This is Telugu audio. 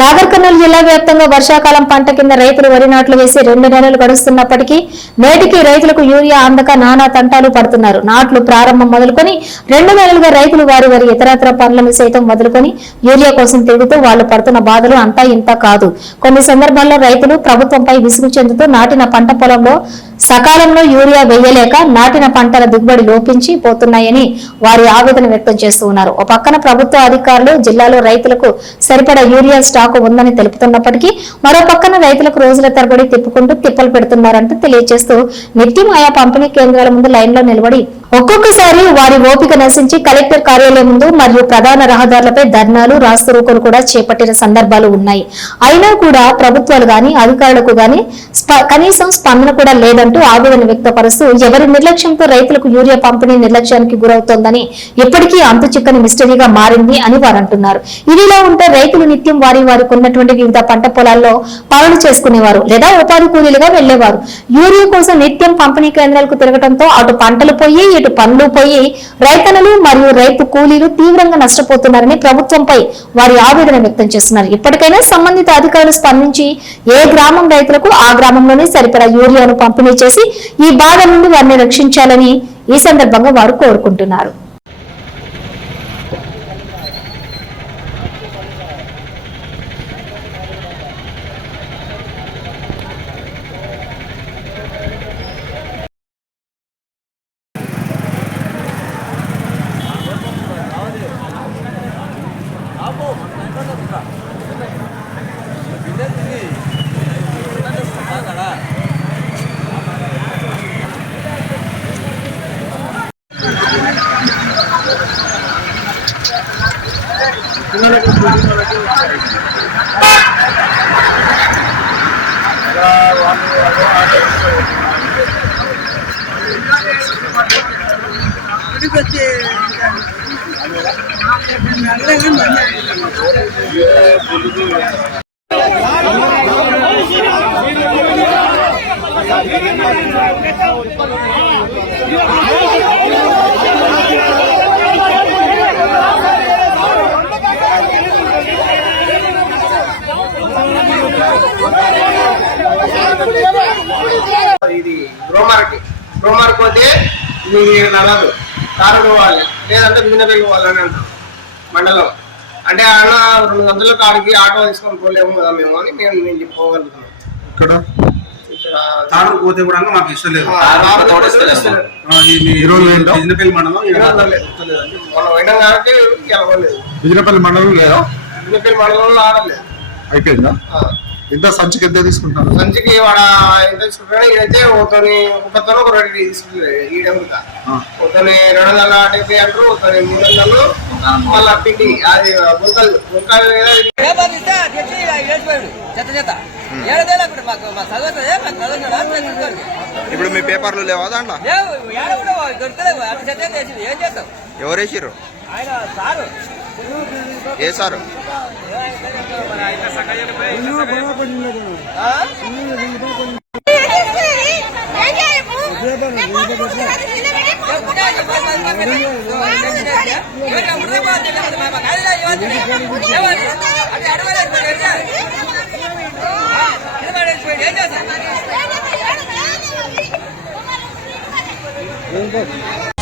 నాగర్ కర్నూలు జిల్లా వ్యాప్తంగా వర్షాకాలం పంట కింద రైతులు వరి నాట్లు వేసి 2 నెలలు గడుస్తున్నప్పటికీ నేటికి రైతులకు యూరియా అందక నానా తంటాలు పడుతున్నారు. నాట్లు ప్రారంభం మొదలుకొని 2 నెలలుగా రైతులు వారి ఇతరత్ర పనులను సైతం వదులుకొని యూరియా కోసం తిరుగుతూ వాళ్లు పడుతున్న బాధలు అంతా ఇంత కాదు. కొన్ని సందర్భాల్లో రైతులు ప్రభుత్వంపై విసుగు చెందుతూ నాటిన పంట పొలంలో సకాలంలో యూరియా వేయలేక నాటిన పంటల దిగుబడి లోపించి పోతున్నాయని వారి ఆవేదన వ్యక్తం చేస్తూ ఉన్నారు. ఓ పక్కన ప్రభుత్వ అధికారులు జిల్లాలో రైతులకు సరిపడా యూరియా స్టాకు ఉందని తెలుపుతున్నప్పటికీ మరో పక్కన రైతులకు రోజుల తరబడి తిప్పుకుంటూ తిప్పలు పెడుతున్నారంటూ తెలియజేస్తూ నిత్యం ఆయా పంపిణీ కేంద్రాల ముందు లైన్లో నిలబడి ఒక్కొక్కసారి వారి ఓపిక నశించి కలెక్టర్ కార్యాలయం ముందు మరియు ప్రధాన రహదారులపై ధర్నాలు రాస్తారోకోలు కూడా చేపట్టిన సందర్భాలు ఉన్నాయి. అయినా కూడా ప్రభుత్వాలు గాని అధికారులకు గాని కనీసం స్పందన కూడా లేదంటూ ఆవేదన వ్యక్తపరుస్తూ ఎవరి నిర్లక్ష్యంతో రైతులకు యూరియా పంపిణీ నిర్లక్ష్యానికి గురవుతోందని ఇప్పటికీ అంతు చిక్కని మిస్టరీగా మారింది అని వారు అంటున్నారు. ఇదిలా ఉంటే రైతులు నిత్యం వారికి ఉన్నటువంటి వివిధ పంట పొలాల్లో పనులు చేసుకునేవారు లేదా ఉపాధి కూలీలుగా వెళ్లేవారు. యూరియా కోసం నిత్యం పంపిణీ కేంద్రాలకు తిరగడంతో అటు పంటలు పోయి ఇటు పనులు పోయి రైతన్నలు మరియు రైతు కూలీలు తీవ్రంగా నష్టపోతున్నారని ప్రభుత్వంపై వారి ఆవేదన వ్యక్తం చేస్తున్నారు. ఇప్పటికైనా సంబంధిత అధికారులు స్పందించి ఏ గ్రామం రైతులకు ఆ గ్రామంలోనే సరిపడా యూరియాను పంపిణీ చేసి ఈ బాధ నుండి వారిని రక్షించాలని ఈ సందర్భంగా వారు కోరుకుంటున్నారు. ఇది బ్రోమార్ పోతే ఇది నలదు కారుడు వాళ్ళు లేదంటే బిగినపల్లి వాళ్ళు అని అంటారు మండలం. అంటే అన్న 200 కాడికి ఆటో తీసుకొని పోలేము కదా మేము అని మేము చెప్పుకోగలుగుతున్నాం. ఇక్కడ తాడు పోతే కూడా మాకు ఇష్టం లేదు. బిజినపల్లి మండలం మనం పోయినాం కాబట్టి గెలవలేదు. బిజినపల్లి మండలం లేదా? బిజినపల్లి మండలంలో ఆడలేదు. అయిపోయిందా? ఎంత సంచికి ఎంత తీసుకుంటారు? సంచికి వాడ ఎంత తీసుకుంటాడు ఇదైతే ఒకతో ఒక 2 తీసుకుంటారు. ఈడెంతా ఒకతోని 270 అంటారు, ఒకతోని 300 మళ్ళీ పిండి అది గుంకలు ఇప్పుడు మీ పేపర్లు లేవా దాంట్లో? ఎవరు వేసిర్రు? ఏ సారు? ఏం